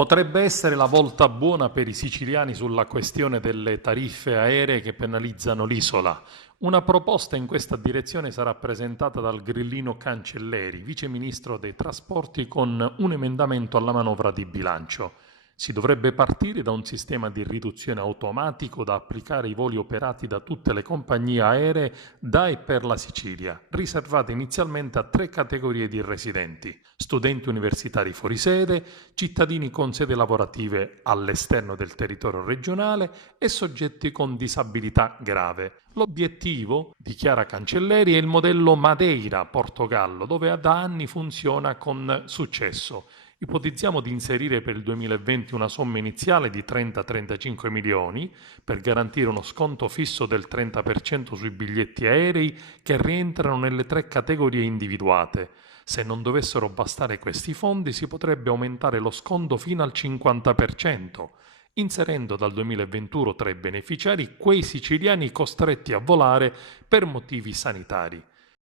Potrebbe essere la volta buona per i siciliani sulla questione delle tariffe aeree che penalizzano l'isola. Una proposta in questa direzione sarà presentata dal grillino Cancelleri, vice ministro dei trasporti, con un emendamento alla manovra di bilancio. Si dovrebbe partire da un sistema di riduzione automatico da applicare ai voli operati da tutte le compagnie aeree da e per la Sicilia, riservate inizialmente a 3 categorie di residenti: studenti universitari fuori sede, cittadini con sede lavorative all'esterno del territorio regionale e soggetti con disabilità grave. L'obiettivo, dichiara Cancelleri, è il modello Madeira, Portogallo, dove da anni funziona con successo. Ipotizziamo di inserire per il 2020 una somma iniziale di 30-35 milioni per garantire uno sconto fisso del 30% sui biglietti aerei che rientrano nelle 3 categorie individuate. Se non dovessero bastare questi fondi, si potrebbe aumentare lo sconto fino al 50%, inserendo dal 2021 tra i beneficiari quei siciliani costretti a volare per motivi sanitari.